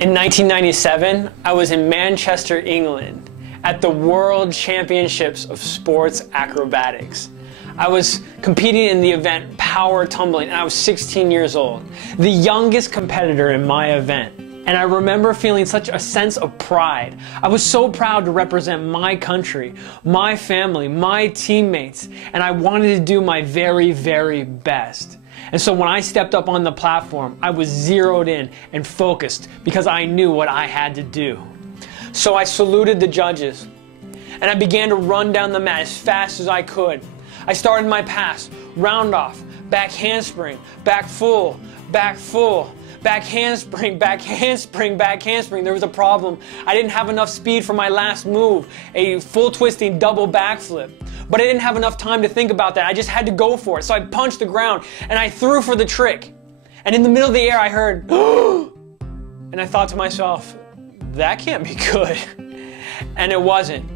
In 1997, I was in Manchester, England, at the World Championships of Sports Acrobatics. I was competing in the event power tumbling, and I was 16 years old, the youngest competitor in my event. And I remember feeling such a sense of pride. I was so proud to represent my country, my family, my teammates, and I wanted to do my very, very best. And so when I stepped up on the platform, I was zeroed in and focused because I knew what I had to do. So I saluted the judges, and I began to run down the mat as fast as I could. I started my pass, round off, back handspring, back full, back full, back handspring, back handspring, back handspring. There was a problem. I didn't have enough speed for my last move, a full twisting double backflip. But I didn't have enough time to think about that. I just had to go for it. So I punched the ground and I threw for the trick. And in the middle of the air, I heard, and I thought to myself, that can't be good. And it wasn't.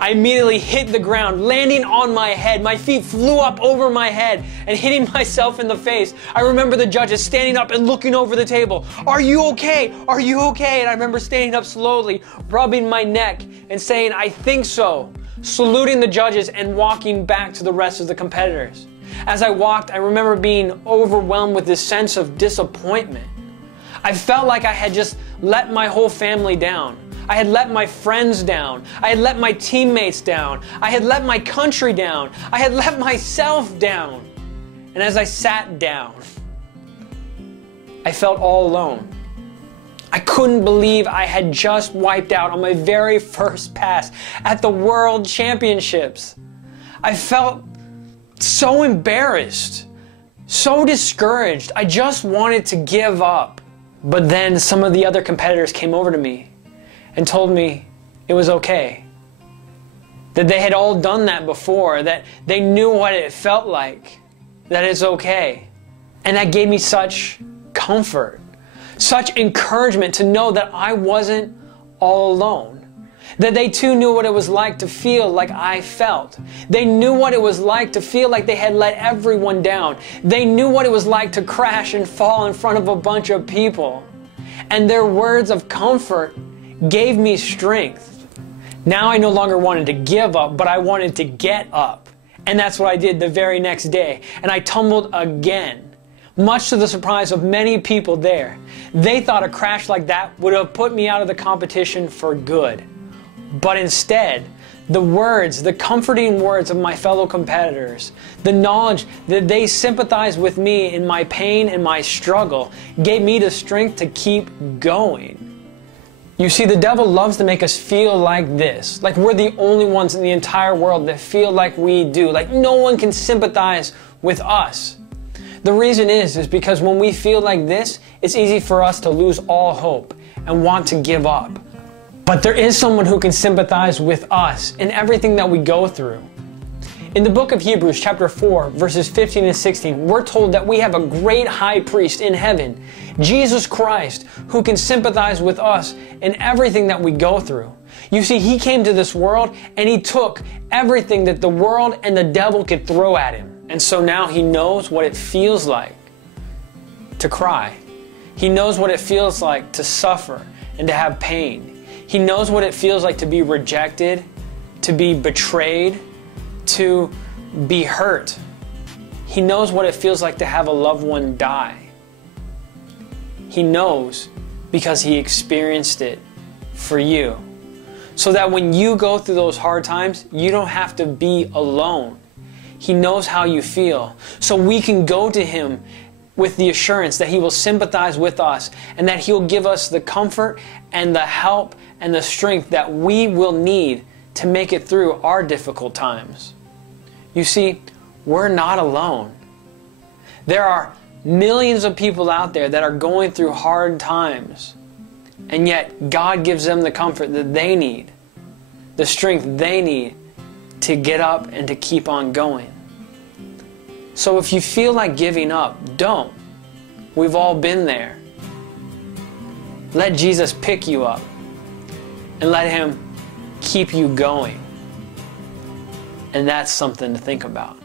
I immediately hit the ground, landing on my head. My feet flew up over my head and hitting myself in the face. I remember the judges standing up and looking over the table. Are you okay? Are you okay? And I remember standing up slowly, rubbing my neck and saying, I think so. Saluting the judges and walking back to the rest of the competitors. As I walked, I remember being overwhelmed with this sense of disappointment. I felt like I had just let my whole family down. I had let my friends down. I had let my teammates down. I had let my country down. I had let myself down. And as I sat down, I felt all alone. I couldn't believe I had just wiped out on my very first pass at the World Championships. I felt so embarrassed, so discouraged. I just wanted to give up. But then some of the other competitors came over to me and told me it was okay. That they had all done that before, that they knew what it felt like, that it's okay. And that gave me such comfort. Such encouragement to know that I wasn't all alone. That they too knew what it was like to feel like I felt. They knew what it was like to feel like they had let everyone down. They knew what it was like to crash and fall in front of a bunch of people. And their words of comfort gave me strength. Now I no longer wanted to give up, but I wanted to get up. And that's what I did the very next day. And I tumbled again. Much to the surprise of many people there. They thought a crash like that would have put me out of the competition for good. But instead, the words, the comforting words of my fellow competitors, the knowledge that they sympathized with me in my pain and my struggle, gave me the strength to keep going. You see, the devil loves to make us feel like this, like we're the only ones in the entire world that feel like we do, like no one can sympathize with us. The reason is because when we feel like this, it's easy for us to lose all hope and want to give up. But there is someone who can sympathize with us in everything that we go through. In the book of Hebrews, chapter 4, verses 15 and 16, we're told that we have a great high priest in heaven, Jesus Christ, who can sympathize with us in everything that we go through. You see, he came to this world and he took everything that the world and the devil could throw at him. And so now he knows what it feels like to cry. He knows what it feels like to suffer and to have pain. He knows what it feels like to be rejected, to be betrayed, to be hurt. He knows what it feels like to have a loved one die. He knows because he experienced it for you. So that when you go through those hard times, you don't have to be alone. He knows how you feel. So we can go to him with the assurance that he will sympathize with us and that he'll give us the comfort and the help and the strength that we will need to make it through our difficult times. You see, we're not alone. There are millions of people out there that are going through hard times, and yet God gives them the comfort that they need, the strength they need to get up and to keep on going. So if you feel like giving up, don't. We've all been there. Let Jesus pick you up and let him keep you going. And that's something to think about.